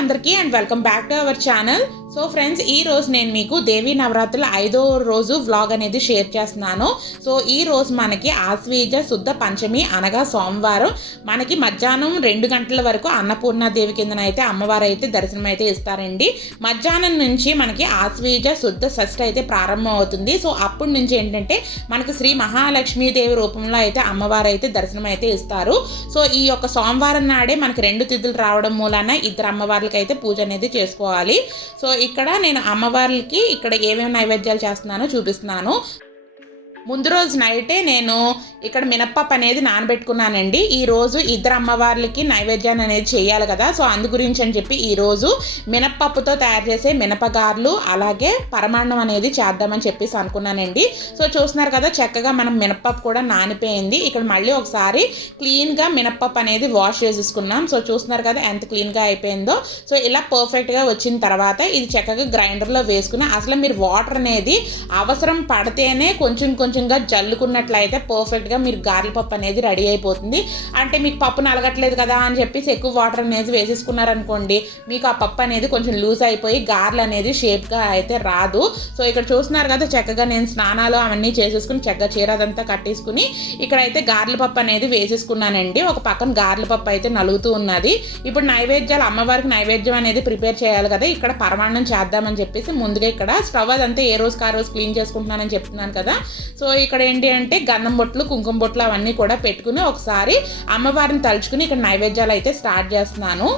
అందరికీ and welcome back to our channel. So friends, ఈ రోజు నేను మీకు దేవీ నవరాత్రుల 5వ రోజు వ్లాగ్ అనేది షేర్ చేస్తున్నాను. సో ఈ రోజు మనకి ఆశ్వీజ శుద్ధ పంచమి అనగా సోమవారం మనకి మధ్యాహ్నం 2 గంటల వరకు అన్నపూర్ణాదేవి కిందన అయితే అమ్మవారు అయితే దర్శనం అయితే ఇస్తారండి. మధ్యాహ్నం నుంచి మనకి ఆశ్వీజ శుద్ధ షష్ఠి అయితే ప్రారంభం అవుతుంది. సో అప్పటి నుంచి ఏంటంటే మనకి శ్రీ మహాలక్ష్మీదేవి రూపంలో అయితే అమ్మవారు అయితే దర్శనం అయితే ఇస్తారు. సో ఈ యొక్క సోమవారం నాడే మనకి 2 తిథులు రావడం మూలాన ఇద్దరు అమ్మవార్లకి అయితే పూజ అనేది చేసుకోవాలి. సో ఇక్కడ నేను అమ్మవార్లకి ఇక్కడ ఏమేమి నైవేద్యాలు చేస్తున్నానో చూపిస్తున్నాను. ముందు రోజు నైటే నేను ఇక్కడ మినప్పప్పు అనేది నానబెట్టుకున్నానండి. ఈరోజు ఇద్దరు అమ్మవార్లకి నైవేద్యాన్ని అనేది చేయాలి కదా, సో అందు గురించి అని చెప్పి ఈరోజు మినప్పప్పుతో తయారు చేసే మినపగార్లు అలాగే పరమాన్నం అనేది చేద్దామని చెప్పేసి అనుకున్నానండి. సో చూస్తున్నారు కదా, చక్కగా మనం మినప్పప్పు కూడా నానిపోయింది. ఇక్కడ మళ్ళీ ఒకసారి క్లీన్గా మినప్పప్పు అనేది వాష్ చేసేసుకున్నాం. సో చూస్తున్నారు కదా ఎంత క్లీన్గా అయిపోయిందో. సో ఇలా పర్ఫెక్ట్గా వచ్చిన తర్వాత ఇది చక్కగా గ్రైండర్లో వేసుకుని అసలు మీరు వాటర్ అనేది అవసరం పడితేనే కొంచెం జల్లుకున్నట్లయితే పర్ఫెక్ట్గా మీరు గారెల పప్పు అనేది రెడీ అయిపోతుంది. అంటే మీకు పప్పు నలగట్లేదు కదా అని చెప్పేసి ఎక్కువ వాటర్ అనేది వేసేసుకున్నారనుకోండి, మీకు ఆ పప్పు అనేది కొంచెం లూజ్ అయిపోయి గారెలు అనేది షేప్గా అయితే రాదు. సో ఇక్కడ చూస్తున్నారు కదా, చక్కగా నేను స్నానాలు అవన్నీ చేసేసుకుని చక్కగా చీర అదంతా కట్టేసుకుని ఇక్కడైతే గారెల పప్పు అనేది వేసేసుకున్నానండి. ఒక పక్కన గారెల పప్పు అయితే నలుగుతూ ఉన్నది. ఇప్పుడు నైవేద్యాలు అమ్మవారికి నైవేద్యం అనేది ప్రిపేర్ చేయాలి కదా, ఇక్కడ పరమాన్నం చేద్దామని చెప్పేసి ముందుగా ఇక్కడ స్టవ్ అదంతా ఏ రోజుకి ఆ రోజు క్లీన్ చేసుకుంటున్నానని చెప్తున్నాను కదా. సో ఇక్కడ ఏంటి అంటే గంధం బొట్లు కుంకుమ బొట్లు అవన్నీ కూడా పెట్టుకుని ఒకసారి అమ్మవారిని తలుచుకుని ఇక్కడ నైవేద్యాలు అయితే స్టార్ట్ చేస్తున్నాను.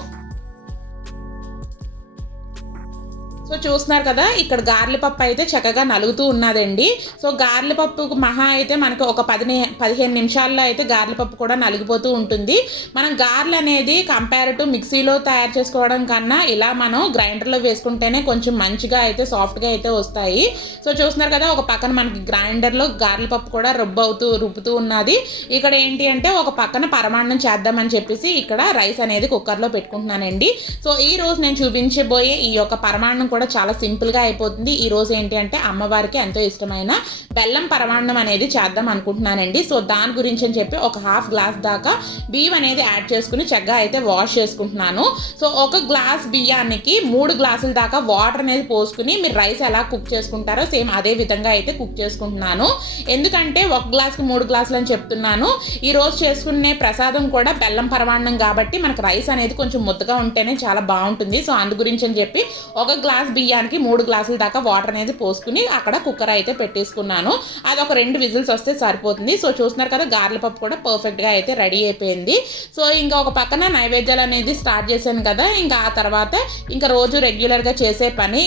సో చూస్తున్నారు కదా, ఇక్కడ గారెల పప్పు అయితే చక్కగా నలుగుతూ ఉన్నదండి. సో గారెల పప్పుకు మహా అయితే మనకు ఒక 15 నిమిషాల్లో అయితే గారెల పప్పు కూడా నలిగిపోతూ ఉంటుంది. మనం గారెలు అనేది కంపేర్ టు మిక్సీలో తయారు చేసుకోవడం కన్నా ఇలా మనం గ్రైండర్లో వేసుకుంటేనే కొంచెం మంచిగా అయితే సాఫ్ట్గా అయితే వస్తాయి. సో చూస్తున్నారు కదా, ఒక పక్కన మనకి గ్రైండర్లో గారెల పప్పు కూడా రుబ్బుతూ ఉన్నది. ఇక్కడ ఏంటి అంటే ఒక పక్కన పరమాన్నం చేద్దామని చెప్పేసి ఇక్కడ రైస్ అనేది కుక్కర్లో పెట్టుకుంటున్నానండి. సో ఈ రోజు నేను చూపించబోయే ఈ యొక్క పరమాన్నం కూడా చాలా సింపుల్గా అయిపోతుంది. ఈ రోజు ఏంటి అంటే అమ్మవారికి ఎంతో ఇష్టమైన బెల్లం పరమాన్నం అనేది చేద్దాం అనుకుంటున్నానండి. సో దాని గురించి అని చెప్పి ఒక ½ గ్లాస్ దాకా బియ్యం అనేది యాడ్ చేసుకుని చక్కగా అయితే వాష్ చేసుకుంటున్నాను. సో ఒక గ్లాస్ బియ్యానికి 3 గ్లాసుల దాకా వాటర్ అనేది పోసుకుని మీరు రైస్ ఎలా కుక్ చేసుకుంటారో సేమ్ అదే విధంగా అయితే కుక్ చేసుకుంటున్నాను. ఎందుకంటే ఒక గ్లాస్కి 3 గ్లాసులు అని చెప్తున్నాను. ఈ రోజు చేసుకునే ప్రసాదం కూడా బెల్లం పరమాన్నం కాబట్టి మనకు రైస్ అనేది కొంచెం ముద్దగా ఉంటేనే చాలా బాగుంటుంది. సో అందు గురించి అని చెప్పి ఒక గ్లాస్ బియ్యానికి 3 గ్లాసుల దాకా వాటర్ అనేది పోసుకుని అక్కడ కుక్కర్ అయితే పెట్టేసుకున్నాను. అది ఒక 2 విజిల్స్ వస్తే సరిపోతుంది. సో చూస్తున్నారు కదా, గారెల పప్పు కూడా పర్ఫెక్ట్గా అయితే రెడీ అయిపోయింది. సో ఇంకా ఒక పక్కన నైవేద్యాలు అనేది స్టార్ట్ చేశాను కదా, ఇంకా ఆ తర్వాత ఇంకా రోజు రెగ్యులర్గా చేసే పని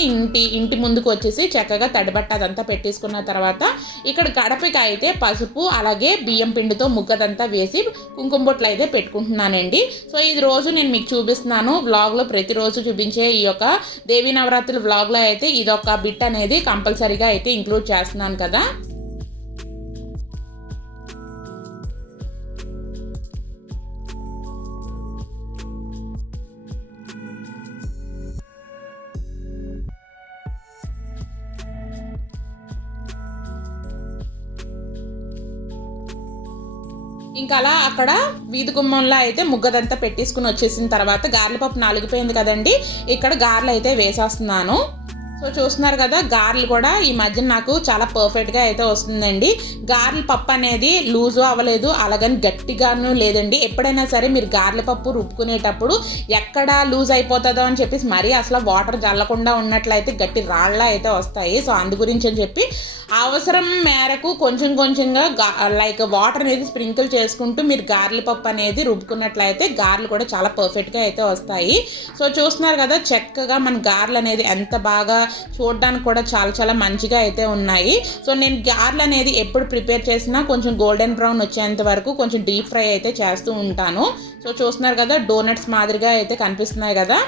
ఇంటి ముందుకు వచ్చేసి చక్కగా తడిబట్ట అదంతా పెట్టేసుకున్న తర్వాత ఇక్కడ గడపకి అయితే పసుపు అలాగే బియ్యం పిండితో ముగ్గదంతా వేసి కుంకుమ బొట్లు అయితే పెట్టుకుంటున్నానండి. సో ఇది రోజు నేను మీకు చూపిస్తున్నాను వ్లాగ్లో, ప్రతిరోజు చూపించే ఈ యొక్క దేవీ నవరాత్రుల వ్లాగ్లో అయితే ఇదొక బిట్ అనేది కంపల్సరీగా అయితే ఇంక్లూడ్ చేస్తున్నాను కదా. ఇంకా అలా అక్కడ వీధి గుమ్మంలో అయితే ముగ్గదంతా పెట్టేసుకుని వచ్చేసిన తర్వాత గారెల పప్పు నలిగిపోయింది కదండి, ఇక్కడ గారెలు అయితే వేసేస్తున్నాను. సో చూస్తున్నారు కదా, గారెలు కూడా ఈ మధ్యన నాకు చాలా పర్ఫెక్ట్గా అయితే వస్తుందండి. గారెల పప్పు అనేది లూజు అవ్వలేదు, అలాగని గట్టిగాను లేదండి. ఎప్పుడైనా సరే మీరు గారెల పప్పు రుబ్బుకునేటప్పుడు ఎక్కడ లూజ్ అయిపోతుందో అని చెప్పేసి మరీ అసలు వాటర్ జల్లకుండా ఉన్నట్లయితే గట్టి రాళ్ళ అయితే వస్తాయి. సో అందు గురించి అని చెప్పి అవసరం మేరకు కొంచెంగా లైక్ వాటర్ అనేది స్ప్రింకిల్ చేసుకుంటూ మీరు గారెల పప్పు అనేది రుబ్బుకున్నట్లయితే గారెలు కూడా చాలా పర్ఫెక్ట్గా అయితే వస్తాయి. సో చూస్తున్నారు కదా, చక్కగా మన గారెలు అనేది ఎంత బాగా చూడడానికి కూడా చాలా మంచిగా అయితే ఉన్నాయి. సో నేను గారెలు అనేది ఎప్పుడు ప్రిపేర్ చేసినా కొంచెం గోల్డెన్ బ్రౌన్ వచ్చేంత వరకు కొంచెం డీప్ ఫ్రై అయితే చేస్తూ ఉంటాను. సో చూస్తున్నారు కదా, డోనట్స్ మాదిరిగా అయితే కనిపిస్తున్నాయి కదా.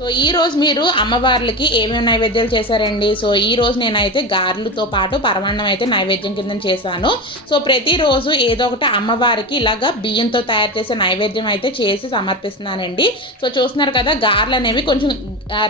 సో ఈరోజు మీరు అమ్మవార్లకి ఏమేమి నైవేద్యాలు చేశారండి? సో ఈరోజు నేనైతే గారెలతో పాటు పరమాన్నం అయితే నైవేద్యం కింద చేశాను. సో ప్రతిరోజు ఏదో ఒకటి అమ్మవారికి ఇలాగా బియ్యంతో తయారు చేసే నైవేద్యం అయితే చేసి సమర్పిస్తున్నానండి. సో చూస్తున్నారు కదా, గారెలు అనేవి కొంచెం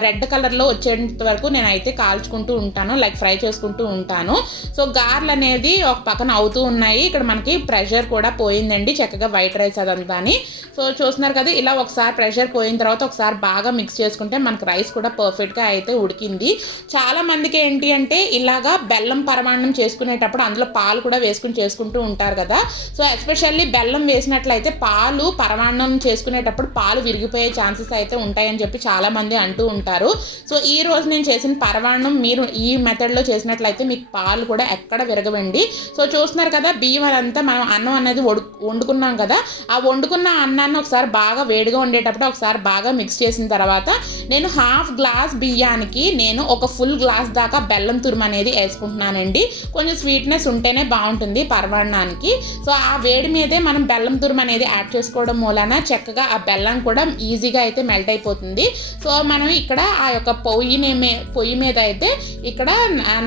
రెడ్ కలర్లో వచ్చేంత వరకు నేనైతే కాల్చుకుంటూ ఉంటాను, లైక్ ఫ్రై చేసుకుంటూ ఉంటాను. సో గారెలు అనేది ఒక పక్కన అవుతూ ఉన్నాయి. ఇక్కడ మనకి ప్రెషర్ కూడా పోయిందండి, చక్కగా వైట్ రైస్ అదంతా అని. సో చూస్తున్నారు కదా, ఇలా ఒకసారి ప్రెషర్ పోయిన తర్వాత ఒకసారి బాగా మిక్స్ చేసుకుంటే మనకు రైస్ కూడా పర్ఫెక్ట్గా అయితే ఉడికింది. చాలా మందికి ఏంటి అంటే ఇలాగా బెల్లం పరమాన్నం చేసుకునేటప్పుడు అందులో పాలు కూడా వేసుకుని చేసుకుంటూ ఉంటారు కదా. సో ఎస్పెషల్లీ బెల్లం వేసినట్లయితే పాలు పరమాన్నం చేసుకునేటప్పుడు పాలు విరిగిపోయే ఛాన్సెస్ అయితే ఉంటాయని చెప్పి చాలామంది అంటూ ఉంటారు. సో ఈ రోజు నేను చేసిన పరమాన్నం మీరు ఈ మెథడ్లో చేసినట్లయితే మీకు పాలు కూడా ఎక్కడ విరగవండి. సో చూస్తున్నారు కదా, బియ్యం అదంతా మనం అన్నం అనేది వండుకున్నాం కదా, ఆ వండుకున్న అన్నాన్ని ఒకసారి బాగా వేడిగా ఉండేటప్పుడు ఒకసారి బాగా మిక్స్ చేసిన తర్వాత నేను హాఫ్ గ్లాస్ బియ్యానికి నేను ఒక ఫుల్ గ్లాస్ దాకా బెల్లం తురుము అనేది వేసుకుంటున్నానండి. కొంచెం స్వీట్నెస్ ఉంటేనే బాగుంటుంది పరమాన్నానికి. సో ఆ వేడి మీదే మనం బెల్లం తురుము అనేది యాడ్ చేసుకోవడం మూలన చక్కగా ఆ బెల్లం కూడా ఈజీగా అయితే మెల్ట్ అయిపోతుంది. సో మనం ఇక్కడ ఆ యొక్క పొయ్యి మీద అయితే ఇక్కడ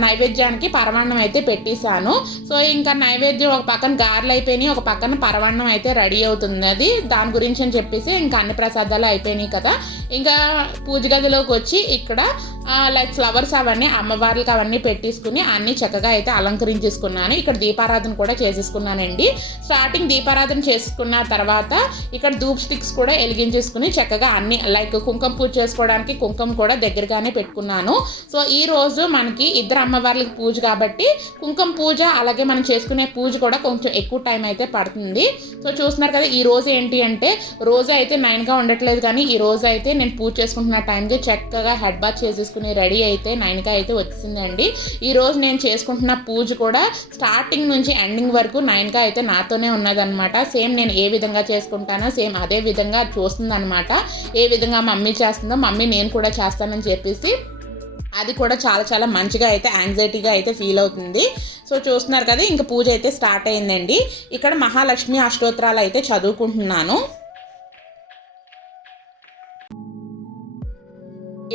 నైవేద్యానికి పరమాన్నం అయితే పెట్టేశాను. సో ఇంకా నైవేద్యం ఒక పక్కన గారెలు అయిపోయినాయి, ఒక పక్కన పరమాన్నం అయితే రెడీ అవుతుంది. దాని గురించి అని చెప్పేసి ఇంకా అన్ని ప్రసాదాలు అయిపోయినాయి కదా, ఇంకా పూజ గదిలోకి వచ్చి ఇక్కడ లైక్ ఫ్లవర్స్ అవన్నీ అమ్మవార్లకి అవన్నీ పెట్టేసుకుని అన్నీ చక్కగా అయితే అలంకరించేసుకున్నాను. ఇక్కడ దీపారాధన కూడా చేసేసుకున్నానండి. స్టార్టింగ్ దీపారాధన చేసుకున్న తర్వాత ఇక్కడ ధూప్ స్టిక్స్ కూడా వెలిగించేసుకుని చక్కగా అన్ని లైక్ కుంకుమ పూజ చేసుకోవడానికి కుంకుమ కూడా దగ్గరగానే పెట్టుకున్నాను. సో ఈ రోజు మనకి ఇద్దరు అమ్మవార్లకి పూజ కాబట్టి కుంకుమ పూజ అలాగే మనం చేసుకునే పూజ కూడా కొంచెం ఎక్కువ టైం అయితే పడుతుంది. సో చూస్తున్నారు కదా, ఈ రోజు ఏంటి అంటే రోజు అయితే 9గా ఉండట్లేదు, కానీ ఈ రోజు అయితే నేను పూజ చేసుకుంటున్న టైంకి చక్కగా హెడ్ బాత్ చేసేసుకుని రెడీ అయితే 9గా అయితే వచ్చిందండి. ఈరోజు నేను చేసుకుంటున్న పూజ కూడా స్టార్టింగ్ నుంచి ఎండింగ్ వరకు 9గా అయితే నాతోనే ఉన్నదనమాట. సేమ్ నేను ఏ విధంగా చేసుకుంటానో సేమ్ అదే విధంగా చూస్తుందనమాట. ఏ విధంగా మమ్మీ చేస్తుందో మమ్మీ నేను కూడా చేస్తానని చెప్పేసి అది కూడా చాలా చాలా మంచిగా అయితే యాంగ్జైటీగా అయితే ఫీల్ అవుతుంది. సో చూస్తున్నారు కదా, ఇంకా పూజ అయితే స్టార్ట్ అయిందండి. ఇక్కడ మహాలక్ష్మి అష్టోత్తరాలు అయితే చదువుకుంటున్నాను.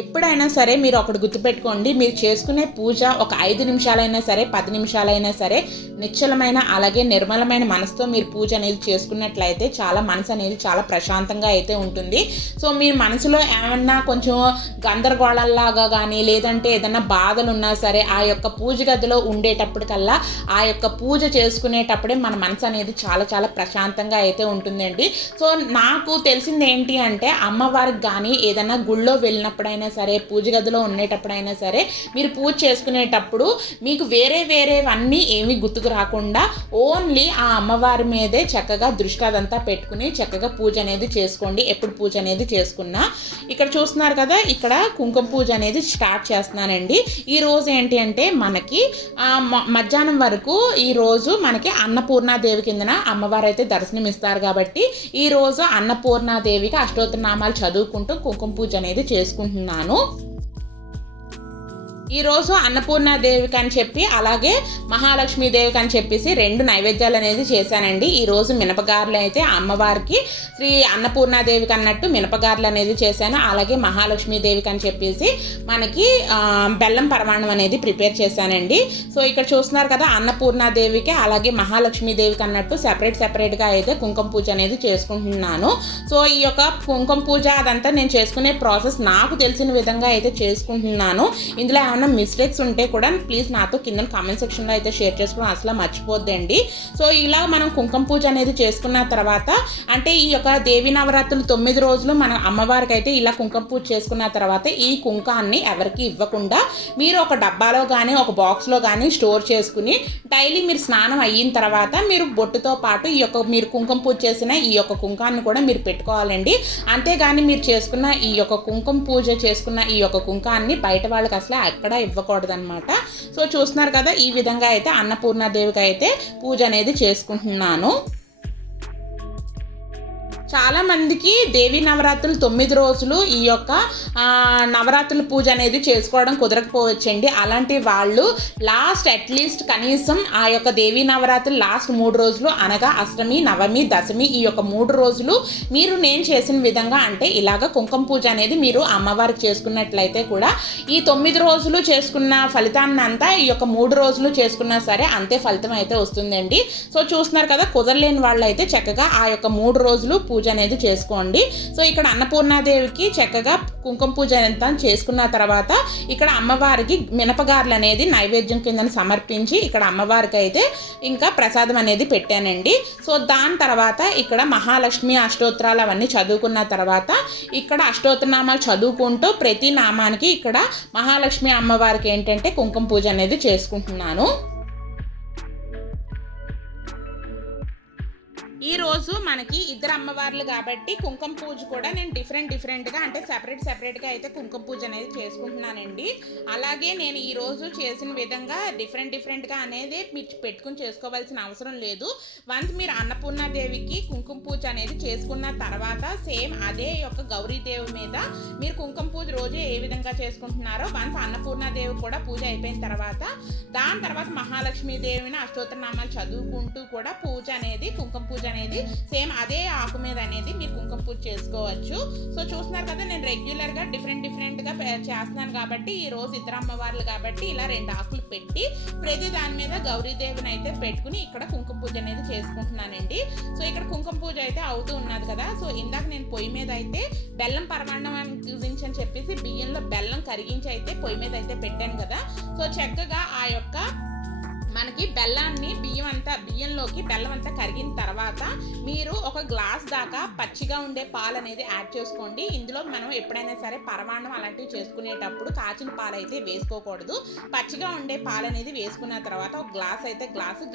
ఎప్పుడైనా సరే మీరు ఒకటి గుర్తుపెట్టుకోండి, మీరు చేసుకునే పూజ ఒక 5 నిమిషాలైనా సరే 10 నిమిషాలైనా సరే నిశ్చలమైన అలాగే నిర్మలమైన మనసుతో మీరు పూజ అనేది చేసుకున్నట్లయితే చాలా మనసు అనేది చాలా ప్రశాంతంగా అయితే ఉంటుంది. సో మీ మనసులో ఏమన్నా కొంచెం గందరగోళంలాగా కానీ లేదంటే ఏదన్నా బాధలు ఉన్నా సరే ఆ యొక్క పూజ గదిలో ఉండేటప్పటికల్లా ఆ యొక్క పూజ చేసుకునేటప్పుడే మన మనసు అనేది చాలా చాలా ప్రశాంతంగా అయితే ఉంటుందండి. సో నాకు తెలిసింది ఏంటి అంటే అమ్మవారికి కానీ ఏదైనా గుళ్ళో వెళ్ళినప్పుడైనా సరే పూజ గదిలో ఉండేటప్పుడైనా సరే మీరు పూజ చేసుకునేటప్పుడు మీకు వేరేవన్నీ ఏమీ గుర్తుకు రాకుండా ఓన్లీ ఆ అమ్మవారి మీదే చక్కగా దృష్టి అదంతా పెట్టుకుని చక్కగా పూజ అనేది చేసుకోండి. ఎప్పుడు పూజ అనేది చేసుకున్నా ఇక్కడ చూస్తున్నారు కదా, ఇక్కడ కుంకుమ పూజ అనేది స్టార్ట్ చేస్తున్నానండి. ఈ రోజు ఏంటి అంటే మనకి మధ్యాహ్నం వరకు ఈ రోజు మనకి అన్నపూర్ణాదేవి కిందన అమ్మవారు అయితే దర్శనం ఇస్తారు కాబట్టి ఈ రోజు అన్నపూర్ణాదేవికి అష్టోత్తర నామాలు చదువుకుంటూ కుంకుమ పూజ అనేది చేసుకుంటున్నాను. ఈరోజు అన్నపూర్ణాదేవికి అని చెప్పి అలాగే మహాలక్ష్మీదేవికి అని చెప్పేసి 2 నైవేద్యాలు అనేది చేశానండి. ఈరోజు మినపగారెలు అయితే అమ్మవారికి శ్రీ అన్నపూర్ణాదేవికి అన్నట్టు మినపగారెలు అనేది చేశాను. అలాగే మహాలక్ష్మీదేవికి అని చెప్పేసి మనకి బెల్లం పరమాన్నం అనేది ప్రిపేర్ చేశానండి. సో ఇక్కడ చూస్తున్నారు కదా, అన్నపూర్ణాదేవికి అలాగే మహాలక్ష్మీదేవికి అన్నట్టు సెపరేట్గా అయితే కుంకుమ పూజ అనేది చేసుకుంటున్నాను. సో ఈ యొక్క కుంకుమ పూజ అదంతా నేను చేసుకునే ప్రాసెస్ నాకు తెలిసిన విధంగా అయితే చేసుకుంటున్నాను. ఇందులో ఏమైనా మిస్టేక్స్ ఉంటే కూడా ప్లీజ్ నాతో కింద కామెంట్ సెక్షన్లో అయితే షేర్ చేసుకోవడం అసలు మర్చిపోద్దండి. సో ఇలా మనం కుంకుమ పూజ అనేది చేసుకున్న తర్వాత అంటే ఈ యొక్క దేవీ నవరాత్రులు 9 రోజులు మన అమ్మవారికి అయితే ఇలా కుంకుమ పూజ చేసుకున్న తర్వాత ఈ కుంకాన్ని ఎవరికి ఇవ్వకుండా మీరు ఒక డబ్బాలో కానీ ఒక బాక్స్లో కానీ స్టోర్ చేసుకుని డైలీ మీరు స్నానం అయిన తర్వాత మీరు బొట్టుతో పాటు ఈ యొక్క మీరు కుంకుమ పూజ చేసిన ఈ యొక్క కుంకాన్ని కూడా మీరు పెట్టుకోవాలండి. అంతేగాని మీరు చేసుకున్న ఈ యొక్క కుంకుమ పూజ చేసుకున్న ఈ యొక్క కుంకాన్ని బయట వాళ్ళకి అసలు ఎక్కడ ఇవ్వకూడదన్నమాట. సో చూస్తున్నారు కదా, ఈ విధంగా అయితే అన్నపూర్ణాదేవికి అయితే పూజ అనేది చేసుకుంటున్నాను. చాలామందికి దేవీ నవరాత్రులు 9 రోజులు ఈ యొక్క నవరాత్రుల పూజ అనేది చేసుకోవడం కుదరకపోవచ్చండి. అలాంటి వాళ్ళు లాస్ట్ అట్లీస్ట్ కనీసం ఆ యొక్క దేవీ నవరాత్రులు లాస్ట్ 3 రోజులు అనగా అష్టమి, నవమి, దశమి ఈ యొక్క 3 రోజులు మీరు నేను చేసిన విధంగా అంటే ఇలాగ కుంకుమ పూజ అనేది మీరు అమ్మవారికి చేసుకున్నట్లయితే కూడా ఈ 9 రోజులు చేసుకున్న ఫలితాన్ని అంతా ఈ యొక్క 3 రోజులు చేసుకున్నా సరే అంతే ఫలితం అయితే వస్తుందండి. సో చూస్తున్నారు కదా, కుదరలేని వాళ్ళు అయితే చక్కగా ఆ యొక్క 3 రోజులు పూజ అనేది చేసుకోండి. సో ఇక్కడ అన్నపూర్ణాదేవికి చక్కగా కుంకుమ పూజ అంతా చేసుకున్న తర్వాత ఇక్కడ అమ్మవారికి మినపగారులు అనేది నైవేద్యం కింద సమర్పించి ఇక్కడ అమ్మవారికి అయితే ఇంకా ప్రసాదం అనేది పెట్టానండి. సో దాని తర్వాత ఇక్కడ మహాలక్ష్మి అష్టోత్తరాలు అవన్నీ చదువుకున్న తర్వాత ఇక్కడ అష్టోత్తరనామాలు చదువుకుంటూ ప్రతి నామానికి ఇక్కడ మహాలక్ష్మి అమ్మవారికి ఏంటంటే కుంకుమ పూజ అనేది చేసుకుంటున్నాను. ఈరోజు మనకి ఇద్దరు అమ్మవార్లు కాబట్టి కుంకుమ పూజ కూడా నేను డిఫరెంట్గా అంటే సెపరేట్గా అయితే కుంకుమ పూజ అనేది చేసుకుంటున్నానండి. అలాగే నేను ఈరోజు చేసిన విధంగా డిఫరెంట్గా అనేది మీరు పెట్టుకుని చేసుకోవాల్సిన అవసరం లేదు. వన్స్ మీరు అన్నపూర్ణాదేవికి కుంకుమ పూజ అనేది చేసుకున్న తర్వాత సేమ్ అదే యొక్క గౌరీదేవి మీద మీరు కుంకుమ పూజ రోజు ఏ విధంగా చేసుకుంటున్నారో వన్స్ అన్నపూర్ణాదేవి కూడా పూజ అయిపోయిన తర్వాత దాని తర్వాత మహాలక్ష్మీదేవిని అష్టోత్తరనామాలు చదువుకుంటూ కూడా పూజ అనేది కుంకుమ పూజ అనేది సేమ్ అదే ఆకు మీద అనేది మీరు కుంకుమ పూజ చేసుకోవచ్చు. సో చూస్తున్నారు కదా, నేను రెగ్యులర్గా డిఫరెంట్గా చేస్తున్నాను కాబట్టి ఈ రోజు ఇద్దరు అమ్మవార్లు కాబట్టి ఇలా 2 ఆకులు పెట్టి ప్రతి దాని మీద గౌరీదేవిని అయితే పెట్టుకుని ఇక్కడ కుంకుమ పూజ అనేది చేసుకుంటున్నానండి. సో ఇక్కడ కుంకుమ పూజ అయితే అవుతూ ఉన్నది కదా. సో ఇందాక నేను పొయ్యి మీద అయితే బెల్లం పరమాన్నం గురించి అని చెప్పేసి బియ్యంలో బెల్లం కరిగించి అయితే పొయ్యి మీద అయితే పెట్టాను కదా. సో చక్కగా ఆ యొక్క మనకి బెల్లాన్ని బియ్యంలోకి బెల్లం అంతా కరిగిన తర్వాత మీరు ఒక గ్లాస్ దాకా పచ్చిగా ఉండే పాలు అనేది యాడ్ చేసుకోండి. ఇందులో మనం ఎప్పుడైనా సరే పరమాన్నం అలాంటివి చేసుకునేటప్పుడు కాచిన పాలు అయితే వేసుకోకూడదు. పచ్చిగా ఉండే పాలు అనేది వేసుకున్న తర్వాత ఒక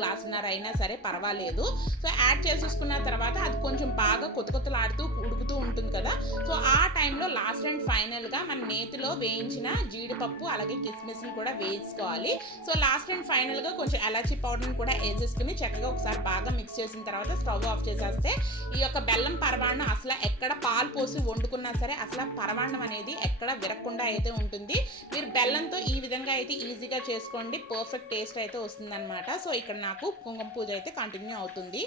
గ్లాసున్నర అయినా సరే పర్వాలేదు. సో యాడ్ చేసేసుకున్న తర్వాత అది కొంచెం బాగా కొత్తలాడుతూ ఉడుకుతూ ఉంటుంది కదా. సో ఆ టైంలో లాస్ట్ అండ్ ఫైనల్గా మన నేతిలో వేయించిన జీడిపప్పు అలాగే కిస్మిస్ని కూడా వేసుకోవాలి. సో లాస్ట్ అండ్ ఫైనల్గా కొంచెం ఎలాచీ పౌడర్ని కూడా వేసేసుకుని చక్కగా ఒకసారి బాగా మిక్స్ చేసిన తర్వాత స్టవ్ ఆఫ్ చేసేస్తే ఈ యొక్క బెల్లం పరమాన్నం అసలు ఎక్కడ పాలు పోసి వండుకున్నా సరే అసలు పరమాన్నం అనేది ఎక్కడ విరగకుండా అయితే ఉంటుంది. మీరు బెల్లంతో ఈ విధంగా అయితే ఈజీగా చేసుకోండి, పర్ఫెక్ట్ టేస్ట్ అయితే వస్తుందన్నమాట. సో ఇక్కడ నాకు కుంకుమ పూజ అయితే కంటిన్యూ అవుతుంది.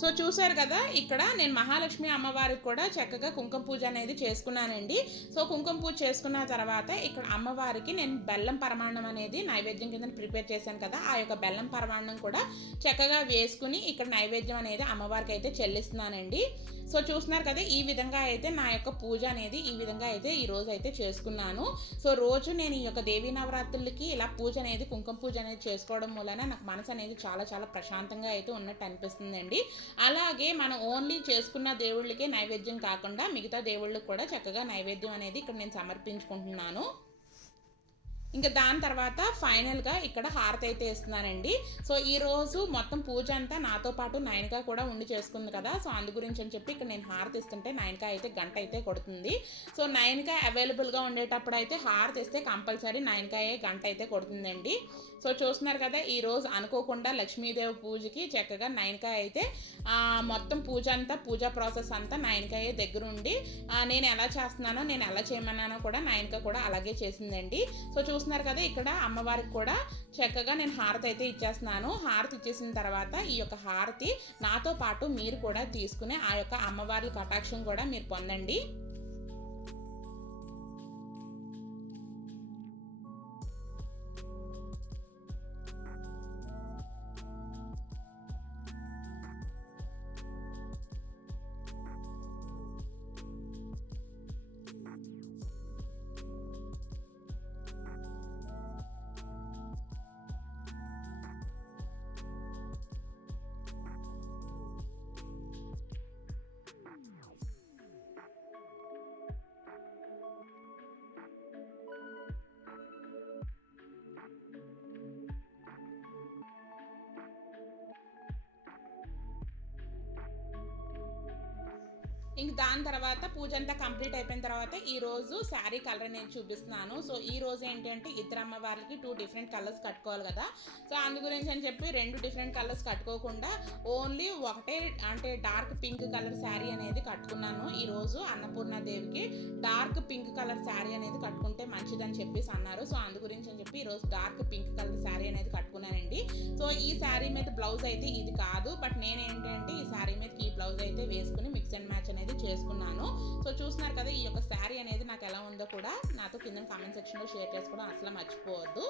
సో చూసారు కదా, ఇక్కడ నేను మహాలక్ష్మి అమ్మవారికి కూడా చక్కగా కుంకుమ పూజ అనేది చేసుకున్నానండి. సో కుంకుమ పూజ చేసుకున్న తర్వాత ఇక్కడ అమ్మవారికి నేను బెల్లం పరమాన్నం అనేది నైవేద్యం కింద ప్రిపేర్ చేశాను కదా. ఆ యొక్క బెల్లం పరమాన్నం కూడా చక్కగా వేసుకుని ఇక్కడ నైవేద్యం అనేది అమ్మవారికి అయితే చెల్లిస్తున్నానండి. సో చూస్తున్నారు కదా, ఈ విధంగా అయితే నా యొక్క పూజ అనేది ఈ విధంగా అయితే ఈ రోజు అయితే చేసుకున్నాను. సో రోజు నేను ఈ యొక్క దేవీ నవరాత్రులకి ఇలా పూజ అనేది కుంకుమ పూజ అనేది చేసుకోవడం వలన నాకు మనసు అనేది చాలా ప్రశాంతంగా అయితే ఉన్నట్టు అనిపిస్తుందండి. అలాగే మనం ఓన్లీ చేసుకున్న దేవుళ్ళకే నైవేద్యం కాకుండా మిగతా దేవుళ్ళకి కూడా చక్కగా నైవేద్యం అనేది ఇక్కడ నేను సమర్పించుకుంటున్నాను. ఇంకా దాని తర్వాత ఫైనల్గా ఇక్కడ హారతి అయితే ఇస్తున్నానండి. సో ఈరోజు మొత్తం పూజ అంతా నాతో పాటు నయనిక కూడా ఉండి చేసుకుంది కదా. సో అందు గురించి అని చెప్పి ఇక్కడ నేను హారతి ఇస్తుంటే నయనిక అయితే గంట అయితే కొడుతుంది. సో నయనిక అవైలబుల్గా ఉండేటప్పుడు అయితే హారతి ఇస్తే కంపల్సరీ నయనికాయే గంట అయితే కొడుతుందండి. సో చూస్తున్నారు కదా, ఈరోజు అనుకోకుండా లక్ష్మీదేవి పూజకి చక్కగా నయనిక అయితే మొత్తం పూజా ప్రాసెస్ అంతా నయనికాయే దగ్గరుండి నేను ఎలా చేస్తున్నానో నేను ఎలా చేయమన్నానో కూడా నయనిక కూడా అలాగే చేసిందండి. సో చూస్తున్నారు కదా, ఇక్కడ అమ్మవారికి కూడా చక్కగా నేను హారతి అయితే ఇచ్చేస్తున్నాను. హారతి ఇచ్చేసిన తర్వాత ఈ యొక్క హారతి నాతో పాటు మీరు కూడా తీసుకుని ఆ యొక్క అమ్మవారి కటాక్షం కూడా మీరు పొందండి. ఇంక దాని తర్వాత పూజ అంతా కంప్లీట్ అయిపోయిన తర్వాత ఈరోజు శారీ కలర్ నేను చూపిస్తున్నాను. సో ఈ రోజు ఏంటంటే ఇద్దరు అమ్మవారికి 2 డిఫరెంట్ కలర్స్ కట్టుకోవాలి కదా. సో అందు గురించి అని చెప్పి 2 డిఫరెంట్ కలర్స్ కట్టుకోకుండా ఓన్లీ ఒకటే అంటే డార్క్ పింక్ కలర్ శారీ అనేది కట్టుకున్నాను. ఈరోజు అన్నపూర్ణాదేవికి డార్క్ పింక్ కలర్ శారీ అనేది కట్టుకుంటే మంచిదని చెప్పేసి అన్నారు. సో అందు గురించి అని చెప్పి ఈరోజు డార్క్ పింక్ కలర్ శారీ అనేది కట్టుకున్నానండి. సో ఈ శారీ మీద బ్లౌజ్ అయితే ఇది కాదు, బట్ నేనేంటంటే ఈ శారీ మీద ఈ బ్లౌజ్ అయితే వేసుకుని మిక్స్ అండ్ మ్యాచ్ అనేది చేసుకున్నాను. సో చూస్తున్నారు కదా, ఈ యొక్క శారీ అనేది నాకు ఎలా ఉందో కూడా నాతో కింద కామెంట్ సెక్షన్లో షేర్ చేసుకోవడం అసలు మర్చిపోవద్దు.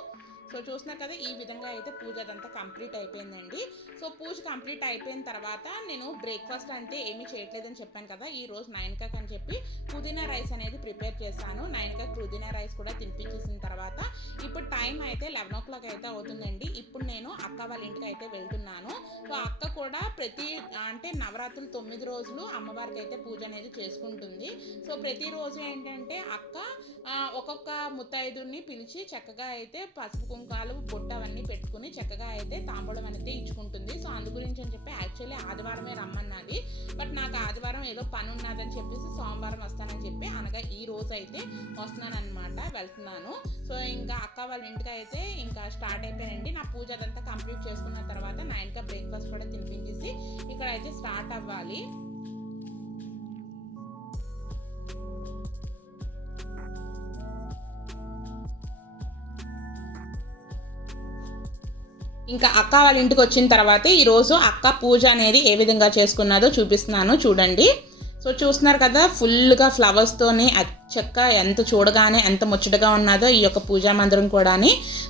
సో చూస్తున్నారు కదా, ఈ విధంగా అయితే పూజ అదంతా కంప్లీట్ అయిపోయిందండి. సో పూజ కంప్లీట్ అయిపోయిన తర్వాత నేను బ్రేక్ఫాస్ట్ అంటే ఏమీ చేయట్లేదని చెప్పాను కదా. ఈ రోజు 9 అని చెప్పి పుదీనా రైస్ అనేది ప్రిపేర్ చేశాను. 9 పుదీనా రైస్ కూడా తినిపించేసిన తర్వాత ఇప్పుడు టైం అయితే 11 o'clock అయితే అవుతుందండి. ఇప్పుడు నేను అక్క వాళ్ళ ఇంటికి అయితే వెళ్తున్నాను. సో అక్క కూడా ప్రతి అంటే నవరాత్రులు 9 రోజులు అమ్మవారికి అయితే పూజ అనేది చేసుకుంటుంది. సో ప్రతిరోజు ఏంటంటే అక్క ఒక్కొక్క ముత్తైదుని పిలిచి చక్కగా అయితే పసుపు కుంకాలు బొట్టు అవన్నీ పెట్టుకుని చక్కగా అయితే తాంబూలం అనేది ఇచ్చుకుంటుంది. సో అందు గురించి అని చెప్పి యాక్చువల్లీ ఆదివారమే రమ్మన్నది, బట్ నాకు ఆదివారం ఏదో పని ఉన్నదని చెప్పేసి సోమవారం వస్తానని చెప్పి అనగా ఈ రోజు అయితే వస్తున్నాను అనమాట, వెళ్తున్నాను. సో ఇంకా అక్క వాళ్ళ ఇంటికి అయితే ఇంకా స్టార్ట్ అయిపోయానండి. నా పూజ అదంతా కంప్లీట్ చేసుకున్న తర్వాత 9 బ్రేక్ఫాస్ట్ కూడా తినిపించేసి ఇక్కడ అయితే స్టార్ట్ అవ్వాలి. ఇంకా అక్క వాళ్ళ ఇంటికి వచ్చిన తర్వాత ఈరోజు అక్క పూజ అనేది ఏ విధంగా చేసుకున్నదో చూపిస్తున్నాను చూడండి. సో చూస్తున్నారు కదా, ఫుల్గా ఫ్లవర్స్తోని చెక్క ఎంత చూడగానే ఎంత ముచ్చటగా ఉన్నదో ఈ యొక్క పూజా మందిరం కూడా.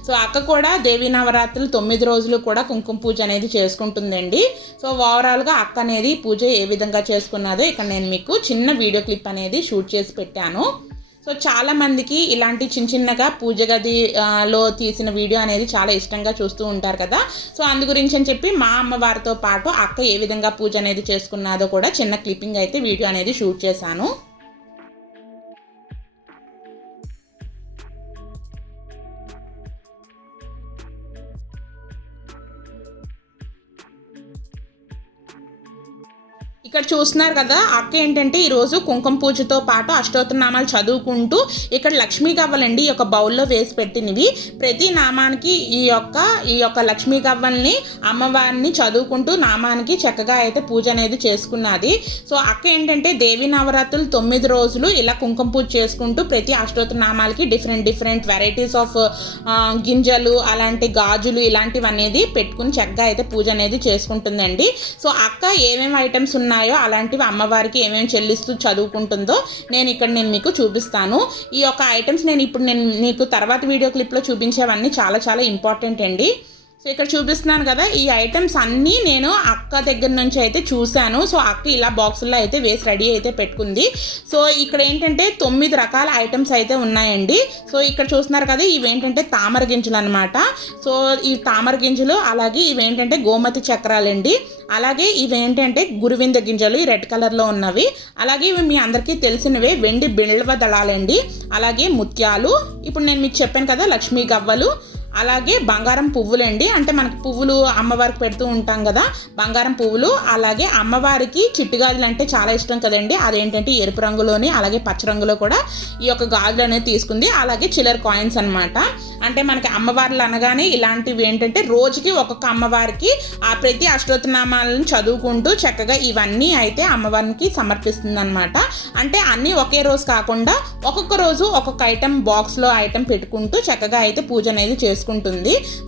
సో అక్క కూడా దేవీ నవరాత్రులు 9 రోజులు కూడా కుంకుమ పూజ అనేది చేసుకుంటుందండి. సో ఓవరాల్గా అక్క అనేది పూజ ఏ విధంగా చేసుకున్నదో ఇక్కడ నేను మీకు చిన్న వీడియో క్లిప్ అనేది షూట్ చేసి పెట్టాను. సో చాలామందికి ఇలాంటి చిన్నగా పూజ గదిలో తీసిన వీడియో అనేది చాలా ఇష్టంగా చూస్తూ ఉంటారు కదా. సో అందు గురించి అని చెప్పి మా అమ్మవారితో పాటు అక్క ఏ విధంగా పూజ అనేది చేసుకున్నదో కూడా చిన్న క్లిప్పింగ్ అయితే వీడియో అనేది షూట్ చేశాను. ఇక్కడ చూస్తున్నారు కదా, అక్క ఏంటంటే ఈరోజు కుంకుమ పూజతో పాటు అష్టోత్తరనామాలు చదువుకుంటూ ఇక్కడ లక్ష్మీ గవ్వలండి ఈ యొక్క బౌల్లో వేసి పెట్టినవి. ప్రతి నామానికి ఈ యొక్క లక్ష్మీ గవ్వల్ని అమ్మవారిని చదువుకుంటూ నామానికి చక్కగా అయితే పూజ అనేది చేసుకున్నది. సో అక్క ఏంటంటే దేవీ నవరాత్రులు 9 రోజులు ఇలా కుంకుమ పూజ చేసుకుంటూ ప్రతి అష్టోత్తరనామాలకి డిఫరెంట్ వెరైటీస్ ఆఫ్ గింజలు అలాంటి గాజులు ఇలాంటివి అనేది పెట్టుకుని చక్కగా అయితే పూజ అనేది చేసుకుంటుందండి. సో అక్క ఏమేమి ఐటమ్స్ ఉన్నాయో అలాంటివి అమ్మవారికి ఏమేమి చెల్లిస్తూ చదువుకుంటుందో నేను మీకు చూపిస్తాను. ఈ యొక్క ఐటమ్స్ నేను మీకు తర్వాత వీడియో క్లిప్లో చూపించేవన్నీ చాలా ఇంపార్టెంట్ అండి. సో ఇక్కడ చూపిస్తున్నాను కదా, ఈ ఐటమ్స్ అన్నీ నేను అక్క దగ్గర నుంచి అయితే చూశాను. సో అక్క ఇలా బాక్సుల్లో అయితే వేసి రెడీ అయితే పెట్టుకుంది. సో ఇక్కడ ఏంటంటే 9 రకాల ఐటమ్స్ అయితే ఉన్నాయండి. సో ఇక్కడ చూస్తున్నారు కదా, ఇవేంటంటే తామర గింజలు అనమాట. సో ఈ తామర గింజలు అలాగే ఇవేంటంటే గోమతి చక్రాలండి. అలాగే ఇవేంటంటే గురువింద గింజలు ఈ రెడ్ కలర్లో ఉన్నవి. అలాగే ఇవి మీ అందరికీ తెలిసినవే వెండి బిళ్ళవ దళాలండి. అలాగే ముత్యాలు, ఇప్పుడు నేను మీకు చెప్పాను కదా లక్ష్మీ గవ్వలు, అలాగే బంగారం పువ్వులండి. అంటే మనకు పువ్వులు అమ్మవారికి పెడుతూ ఉంటాం కదా, బంగారం పువ్వులు. అలాగే అమ్మవారికి చిట్టు గాజులు అంటే చాలా ఇష్టం కదండి, అదేంటంటే ఎరుపు రంగులోని అలాగే పచ్చ రంగులో కూడా ఈ యొక్క గాజులు అనేది తీసుకుంది. అలాగే చిల్లర కాయిన్స్ అనమాట. అంటే మనకి అమ్మవార్లు అనగానే ఇలాంటివి ఏంటంటే రోజుకి ఒక్కొక్క అమ్మవారికి ఆ ప్రతి అష్టోత్తరనామాలను చదువుకుంటూ చక్కగా ఇవన్నీ అయితే అమ్మవారికి సమర్పిస్తుంది అనమాట. అంటే అన్నీ ఒకే రోజు కాకుండా ఒక్కొక్క రోజు ఒక్కొక్క ఐటెం బాక్స్లో ఐటెం పెట్టుకుంటూ చక్కగా అయితే పూజ అనేది చేసుకుంటుంది.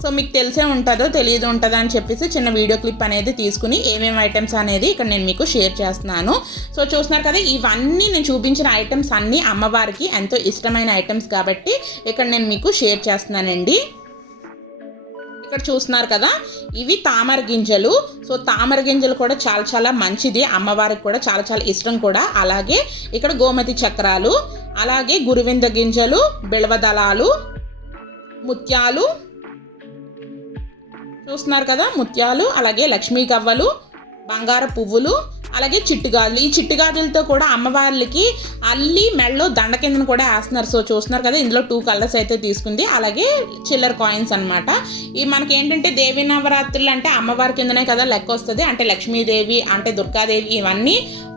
సో మీకు తెలిసే ఉంటుందో తెలియదు ఉంటుందో అని చెప్పేసి చిన్న వీడియో క్లిప్ అనేది తీసుకుని ఏమేమి ఐటమ్స్ అనేది ఇక్కడ నేను మీకు షేర్ చేస్తున్నాను. సో చూస్తున్నారు కదా, ఇవన్నీ నేను చూపించిన ఐటమ్స్ అన్నీ అమ్మవారికి ఎంతో ఇష్టమైన ఐటమ్స్ కాబట్టి ఇక్కడ నేను మీకు షేర్ చేస్తున్నానండి. ఇక్కడ చూస్తున్నారు కదా, ఇవి తామర గింజలు. సో తామర గింజలు కూడా చాలా మంచిది, అమ్మవారికి కూడా చాలా ఇష్టం కూడా. అలాగే ఇక్కడ గోమతి చక్రాలు, అలాగే గురువింద గింజలు, బిళవదళాలు, ముత్యాలు చూస్తున్నారు కదా, ముత్యాలు, అలాగే లక్ష్మీ గవ్వలు, బంగారు పువ్వులు, అలాగే చిట్టుగాజులు. ఈ చిట్టుగాజులతో కూడా అమ్మవార్లకి అల్లి మెడలో దండ కిందను కూడా వేస్తున్నారు. సో చూస్తున్నారు కదా, ఇందులో 2 కలర్స్ అయితే తీసుకుంది. అలాగే చిల్లర కాయిన్స్ అనమాట. ఈ మనకి ఏంటంటే దేవీ నవరాత్రులు అంటే అమ్మవారి కిందనే కదా లెక్క వస్తుంది. అంటే లక్ష్మీదేవి అంటే దుర్గాదేవి ఇవన్నీ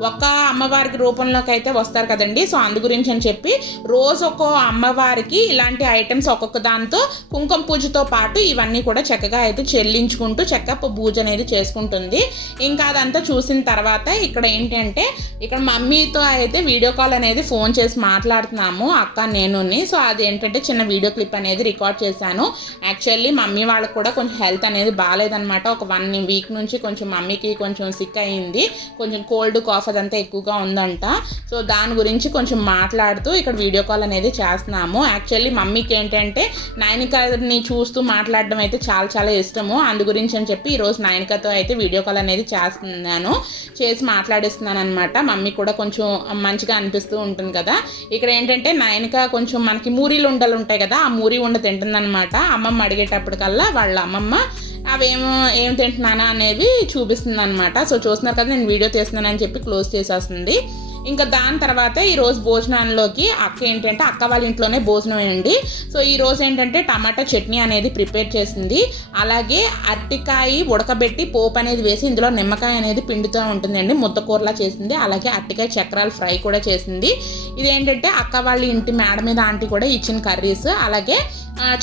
ఒక అమ్మవారికి రూపంలోకి అయితే వస్తారు కదండి. సో అందు గురించి అని చెప్పి రోజు ఒక్కో అమ్మవారికి ఇలాంటి ఐటమ్స్ ఒక్కొక్క దాంతో కుంకుమ పూజతో పాటు ఇవన్నీ కూడా చక్కగా అయితే చెల్లించుకుంటూ చక్కగా పూజ అనేది చేసుకుంటుంది. ఇంకా అదంతా చూసిన తర్వాత ఇక్కడ ఏంటంటే ఇక్కడ మమ్మీతో అయితే వీడియో కాల్ అనేది ఫోన్ చేసి మాట్లాడుతున్నాము అక్క నేనుని. సో అది ఏంటంటే చిన్న వీడియో క్లిప్ అనేది రికార్డ్ చేశాను. యాక్చువల్లీ మమ్మీ వాళ్ళకి కూడా కొంచెం హెల్త్ అనేది బాగాలేదనమాట. ఒక 1 వీక్ నుంచి కొంచెం మమ్మీకి కొంచెం సిక్ అయ్యింది. కొంచెం కోల్డ్ కాఫ్ అదంతా ఎక్కువగా ఉందంట. సో దాని గురించి కొంచెం మాట్లాడుతూ ఇక్కడ వీడియో కాల్ అనేది చేస్తున్నాము. యాక్చువల్లీ మమ్మీకి ఏంటంటే నయనికని చూస్తూ మాట్లాడడం అయితే చాలా చాలా ఇష్టము. అందు గురించి అని చెప్పి ఈరోజు నయనికతో అయితే వీడియో కాల్ అనేది చేసి మాట్లాడిస్తున్నాను అనమాట. మమ్మీ కూడా కొంచెం మంచిగా అనిపిస్తూ ఉంటుంది కదా. ఇక్కడ ఏంటంటే నయనిక కొంచెం మనకి మూరీలు ఉండలు ఉంటాయి కదా, ఆ మూరీ ఉండ తింటుందన్నమాట. అమ్మమ్మ అడిగేటప్పటికల్లా వాళ్ళ అమ్మమ్మ ఏం తింటున్నానా అనేవి చూపిస్తుంది అనమాట. సో చూస్తున్నారు కదా, నేను వీడియో తీస్తున్నానని చెప్పి క్లోజ్ చేసేస్తుంది. ఇంకా దాని తర్వాత ఈరోజు భోజనాల్లోకి అక్క వాళ్ళ ఇంట్లోనే భోజనం అండి. సో ఈరోజు ఏంటంటే టమాటా చట్నీ అనేది ప్రిపేర్ చేసింది. అలాగే అరటికాయ ఉడకబెట్టి పోపు అనేది వేసి ఇందులో నిమ్మకాయ అనేది పిండుతూ ఉంటుందండి. ముద్దకూరలా చేసింది. అలాగే అరటికాయ చక్రాలు ఫ్రై కూడా చేసింది. ఇదేంటంటే అక్క వాళ్ళ ఇంటి మేడ మీద ఆంటీ కూడా ఇచ్చిన కర్రీస్. అలాగే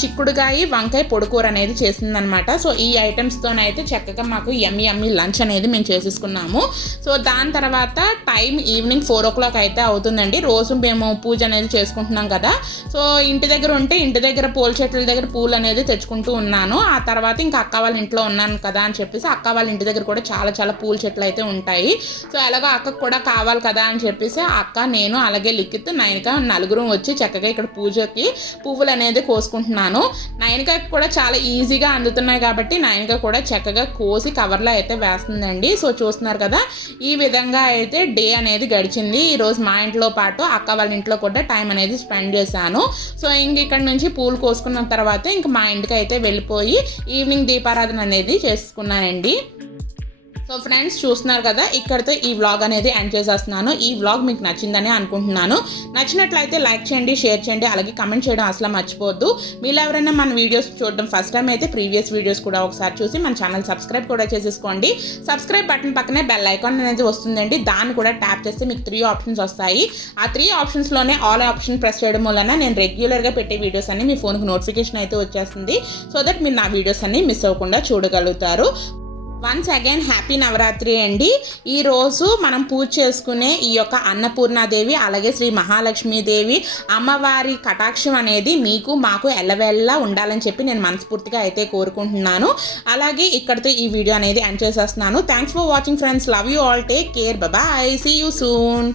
చిక్కుడుకాయ వంకాయ పొడికూర అనేది చేసిందనమాట. సో ఈ ఐటమ్స్తోనైతే చక్కగా మాకు యమ్మీ లంచ్ అనేది మేము చేసేసుకున్నాము. సో దాని తర్వాత టైం ఈవినింగ్ 4 o'clock అయితే అవుతుందండి. రోజు మేము పూజ అనేది చేసుకుంటున్నాం కదా. సో ఇంటి దగ్గర ఉంటే ఇంటి దగ్గర పూల చెట్ల దగ్గర పూలు అనేది తెచ్చుకుంటూ ఉన్నాను. ఆ తర్వాత ఇంకా అక్క వాళ్ళ ఇంట్లో ఉన్నాను కదా అని చెప్పేసి అక్క వాళ్ళ ఇంటి దగ్గర కూడా చాలా చాలా పూల చెట్లు అయితే ఉంటాయి. సో ఎలాగో అక్కకు కూడా కావాలి కదా అని చెప్పేసి అక్క, నేను అలాగే లిఖిత్, నయనిక నలుగురం వచ్చి చక్కగా ఇక్కడ పూజకి పువ్వులు అనేది కోసుకుంటున్నాను. నయనికకి కూడా చాలా ఈజీగా అందుతున్నాయి కాబట్టి నయనిక కూడా చక్కగా కోసి కవర్లో అయితే వేస్తుందండి. సో చూస్తున్నారు కదా, ఈ విధంగా అయితే డే అనేది గడిచింది. ఈరోజు మా ఇంట్లో పాటు అక్క వాళ్ళ ఇంట్లో కూడా టైం అనేది స్పెండ్ చేశాను. సో ఇంక ఇక్కడ నుంచి పూలు కోసుకున్న తర్వాత ఇంక మా ఇంటికి అయితే వెళ్ళిపోయి ఈవినింగ్ దీపారాధన అనేది చేసుకున్నానండి. సో ఫ్రెండ్స్ చూస్తున్నారు కదా, ఇక్కడితో ఈ వ్లాగ్ అనేది ఎండ్ చేసేస్తున్నాను. ఈ వ్లాగ్ మీకు నచ్చిందని అనుకుంటున్నాను. నచ్చినట్లయితే లైక్ చేయండి, షేర్ చేయండి, అలాగే కమెంట్ చేయడం అసలు మర్చిపోవద్దు. మీరు ఎవరైనా మన వీడియోస్ చూడడం ఫస్ట్ టైం అయితే ప్రీవియస్ వీడియోస్ కూడా ఒకసారి చూసి మన ఛానల్ సబ్స్క్రైబ్ కూడా చేసేసుకోండి. సబ్స్క్రైబ్ బటన్ పక్కనే బెల్ ఐకాన్ అనేది వస్తుందండి. దాన్ని కూడా ట్యాప్ చేస్తే మీకు 3 ఆప్షన్స్ వస్తాయి. ఆ 3 ఆప్షన్స్లోనే ఆల్ ఆప్షన్ ప్రెస్ చేయడం వలన నేను రెగ్యులర్గా పెట్టే వీడియోస్ అన్ని మీ ఫోన్కి నోటిఫికేషన్ అయితే వచ్చేస్తుంది. సో దట్ మీరు నా వీడియోస్ అన్ని మిస్ అవ్వకుండా చూడగలుగుతారు. వన్స్ అగైన్ హ్యాపీ నవరాత్రి అండి. ఈరోజు మనం పూజ చేసుకునే ఈ యొక్క అన్నపూర్ణాదేవి అలాగే శ్రీ మహాలక్ష్మీదేవి అమ్మవారి కటాక్షం అనేది మీకు మాకు ఎల్లవెల్లా ఉండాలని చెప్పి నేను మనస్ఫూర్తిగా అయితే కోరుకుంటున్నాను. అలాగే ఇక్కడితో ఈ వీడియో అనేది ఎండ్ చేసేస్తున్నాను. Thanks for watching friends. Love you all. Take care. Bye. See you soon.